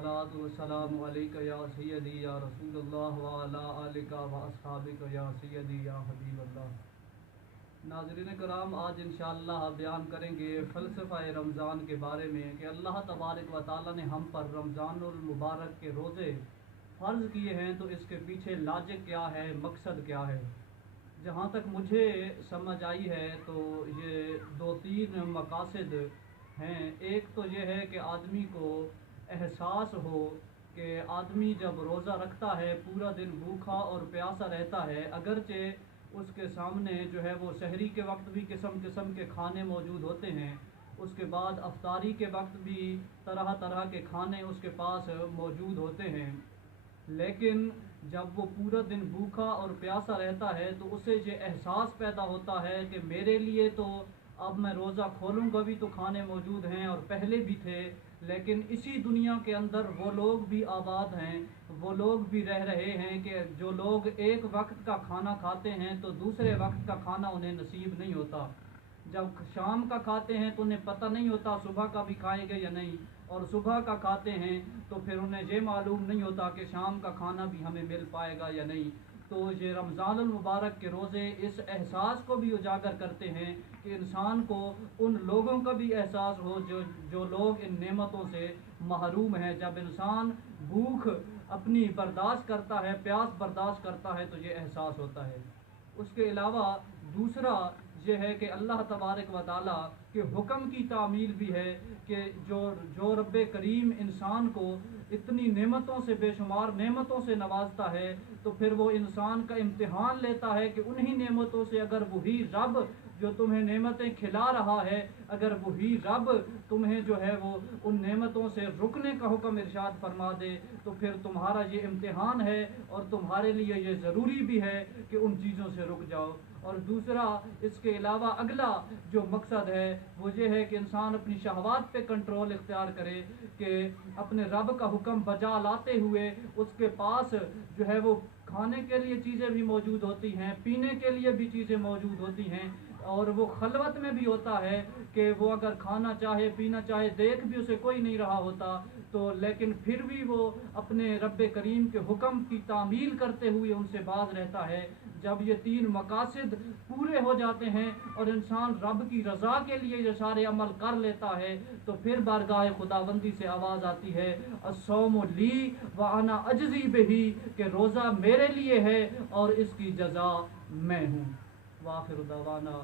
अस्सलातु वस्सलामु अलैका या सय्यदी या रसूल अल्लाह व अला आलिका व अस्हाबिका या सय्यदी या हबीब अल्लाह। नाज़रीन कराम, आज इंशाअल्लाह बयान करेंगे फ़लसफ़ा रमज़ान के बारे में कि अल्लाह तबारक व तआला ने हम पर रमज़ानुल मुबारक के रोज़े फ़र्ज़ किए हैं, तो इसके पीछे लॉजिक क्या है, मकसद क्या है। जहाँ तक मुझे समझ आई है तो ये दो तीन मकासद हैं। एक तो ये है कि आदमी को एहसास हो कि आदमी जब रोज़ा रखता है, पूरा दिन भूखा और प्यासा रहता है, अगरचे उसके सामने जो है वो सहरी के वक्त भी किस्म किस्म के खाने मौजूद होते हैं, उसके बाद अफ्तारी के वक्त भी तरह तरह के खाने उसके पास मौजूद होते हैं, लेकिन जब वो पूरा दिन भूखा और प्यासा रहता है तो उसे ये एहसास पैदा होता है कि मेरे लिए तो अब मैं रोज़ा खोलूँगा भी तो खाने मौजूद हैं और पहले भी थे, लेकिन इसी दुनिया के अंदर वो लोग भी आबाद हैं, वो लोग भी रह रहे हैं कि जो लोग एक वक्त का खाना खाते हैं तो दूसरे वक्त का खाना उन्हें नसीब नहीं होता। जब शाम का खाते हैं तो उन्हें पता नहीं होता सुबह का भी खाएंगे या नहीं, और सुबह का खाते हैं तो फिर उन्हें ये मालूम नहीं होता कि शाम का खाना भी हमें मिल पाएगा या नहीं। तो ये रमज़ानुल मुबारक के रोज़े इस एहसास को भी उजागर करते हैं कि इंसान को उन लोगों का भी एहसास हो जो लोग इन नेमतों से महरूम हैं। जब इंसान भूख अपनी बर्दाश्त करता है, प्यास बर्दाश्त करता है, तो ये एहसास होता है। उसके अलावा दूसरा ये है कि अल्लाह तबारक व तआला के हुक्म की तामील भी है कि जो रब्बे करीम इंसान को इतनी नेमतों से, बेशुमार नेमतों से नवाजता है, तो फिर वो इंसान का इम्तिहान लेता है कि उन्हीं नेमतों से अगर वही रब जो तुम्हें नेमतें खिला रहा है, अगर वही रब तुम्हें जो है वो उन नेमतों से रुकने का हुक्म इरशाद फरमा दे, तो फिर तुम्हारा ये इम्तिहान है और तुम्हारे लिए ये ज़रूरी भी है कि उन चीज़ों से रुक जाओ। और दूसरा, इसके अलावा अगला जो मकसद है वो ये है कि इंसान अपनी शहवात पे कंट्रोल इख्तियार करे, कि अपने रब का हुक्म बजा लाते हुए उसके पास जो है वो खाने के लिए चीज़ें भी मौजूद होती हैं, पीने के लिए भी चीज़ें मौजूद होती हैं, और वो खलवत में भी होता है कि वो अगर खाना चाहे, पीना चाहे, देख भी उसे कोई नहीं रहा होता, तो लेकिन फिर भी वो अपने रब्बे करीम के हुक्म की तामील करते हुए उनसे बाज रहता है। जब ये तीन मकासद पूरे हो जाते हैं और इंसान रब की रज़ा के लिए ये सारे अमल कर लेता है, तो फिर बारगाह खुदाबंदी से आवाज़ आती है, अस्सौमु ली व अना अजज़ी बिही, कि रोज़ा मेरे लिए है और इसकी जज़ा मैं हूँ। वाखिर दावाना।